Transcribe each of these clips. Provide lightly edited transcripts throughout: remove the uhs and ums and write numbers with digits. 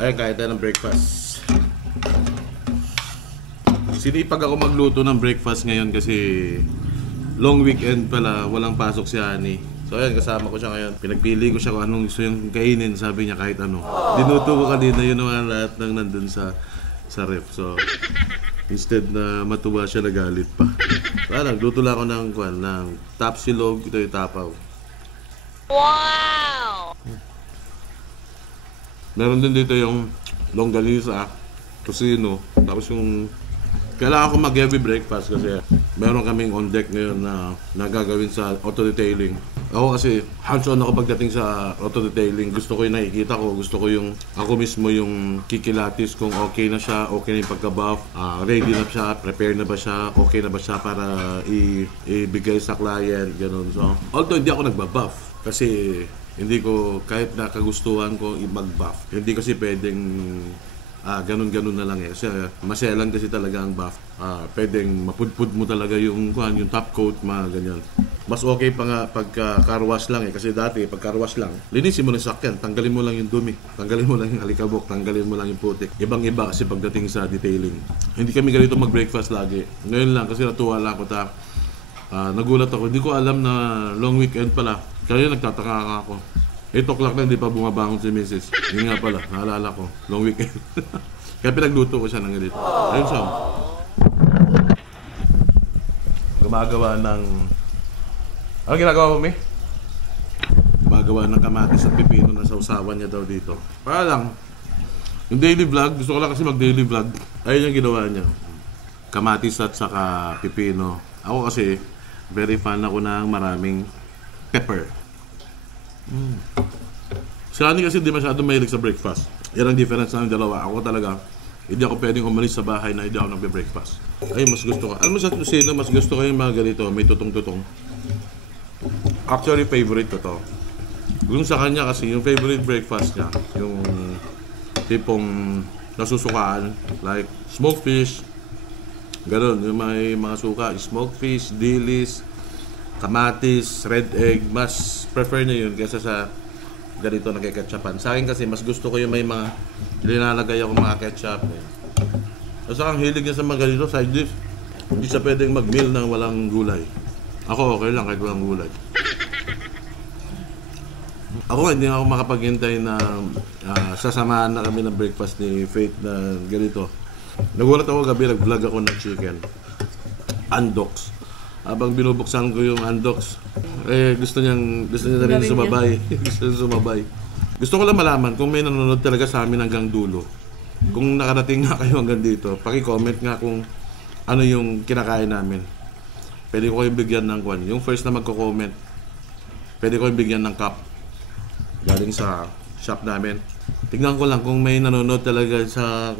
Ayan, kahit tayo ng breakfast. Sinipag ako magluto ng breakfast ngayon kasi long weekend pala, walang pasok si Ani. So ayan, kasama ko siya ngayon. Pinagpili ko siya kung anong gusto yung kainin. Sabi niya kahit ano. Dinuto ko kanina yun naman lahat ng nandun sa ref. So instead na matuwa siya, nagalit pa. So nagluto lang ako ng tapsilog. Ito yung tapaw. Wow! Meron din dito yung longganisa, tocino, tapos yung kailangan ko mag-heavy breakfast kasi meron kaming on deck ngayon na nagagawin sa auto-detailing. Ako kasi hands-on ako pagdating sa auto-detailing. Gusto ko yung nakikita ko, gusto ko yung ako mismo yung kikilatis kung okay na siya, okay na yung pagka-buff, ready na siya, prepare na ba siya, okay na ba siya para ibigay sa client, ganun. So, although hindi ako nagba-buff kasi hindi ko, kahit nakagustuhan ko mag-buff, hindi kasi pwedeng ganun-ganun na lang eh. Kasi maselan kasi talaga ang buff. Pwedeng mapudpud mo talaga yung top coat, mga ganyan. Mas okay pa nga pagka car wash lang eh. Kasi dati, pag car wash lang, linisin mo ng sakyan, tanggalin mo lang yung dumi, tanggalin mo lang yung alikabok, tanggalin mo lang yung putik. Ibang-iba kasi pagdating sa detailing. Hindi kami ganito mag-breakfast lagi. Ngayon lang, kasi natuwa lang ako. Nagulat ako. Hindi ko alam na long weekend pala. Kaya nagtataka ako. 8 o'clock na, hindi pa bumabangon si Mrs. Yun nga pala, naalala ko, long weekend. Kaya pinagluto ko siya ng ganito. Ayun siya. Gumagawa ng... Ano ginagawa mo, Mi? Gumagawa ng kamatis at pipino na sausawan niya daw dito. Para lang, yung daily vlog, gusto ko lang kasi mag-daily vlog. Ayun yung ginawa niya. Kamatis at saka pipino. Ako kasi, very fan ako ng maraming pepper. Si Ani kasi hindi masyado mahilig sa breakfast. Yan ang difference ng dalawa. Ako talaga, hindi ako pwedeng umalis sa bahay na hindi ako nagbe-breakfast. Ay, mas gusto ko. Alam mo sa tusino, mas gusto ko yung mga ganito, may tutong-tutong. Actually, favorite ko to. Yung sa kanya kasi, yung favorite breakfast niya, yung tipong nasusukaan, like smoked fish, ganun, yung may mga suka, smoked fish, dilis, kamatis, red egg, mas prefer niya yun kaysa sa ganito na ketchupan. Sa akin kasi, mas gusto ko yung may mga linalagay ako mga ketchup. Kasi ang hilig niya sa mga ganito, side dish. Hindi siya pwedeng mag-meal ng walang gulay. Ako okay lang kahit walang gulay. Ako hindi ako makapaghintay na sasamahan na kami ng breakfast ni Faith na ganito. Nagulat ako gabi, nag-vlog ako ng chicken. Andox. Habang binubuksan ko yung undox, gusto niya na rin sumabay. Gusto niya sumabay. Gusto ko lang malaman kung may nanonood talaga sa amin hanggang dulo. Kung nakarating nga kayo hanggang dito, paki-comment nga kung ano yung kinakain namin. Pwede ko kayong bigyan ng kwan. Yung first na magko-comment, pwede ko kayong bigyan ng cup. Galing sa shop namin. Tignan ko lang kung may nanonood talaga sa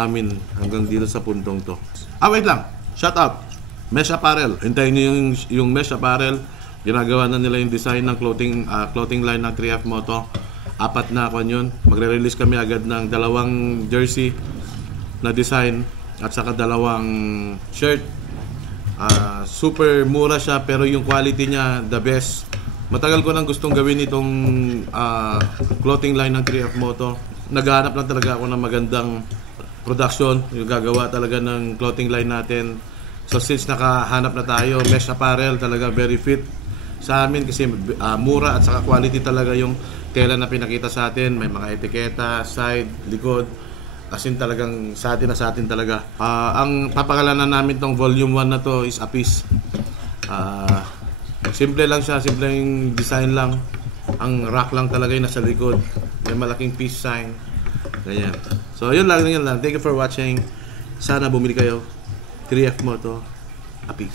amin hanggang dito sa puntong to. Wait lang. Shut up. Mesh Apparel. Hintayin niyo yung Mesh Apparel. Ginagawa na nila yung design ng clothing line ng 3F Moto. 4 na ako yun. Magre-release kami agad ng 2 jersey na design at saka 2 shirt. Super mura siya pero yung quality niya the best. Matagal ko nang gustong gawin itong clothing line ng 3F Moto. Naghahanap lang talaga ako ng magandang production. Yung gagawa talaga ng clothing line natin. So since nakahanap na tayo, Mesh Apparel talaga very fit sa amin kasi mura at saka quality talaga yung tela na pinakita sa atin. May mga etiketa, side, likod. As in talagang sa atin talaga. Ang papakalanan namin tong volume 1 na to is Apis. Simple lang siya, simple yung design lang. Ang rack lang talaga yung nasa likod. May malaking peace sign. Ganyan. So yun lang. Thank you for watching. Sana bumili kayo. 3F Moto, Apis.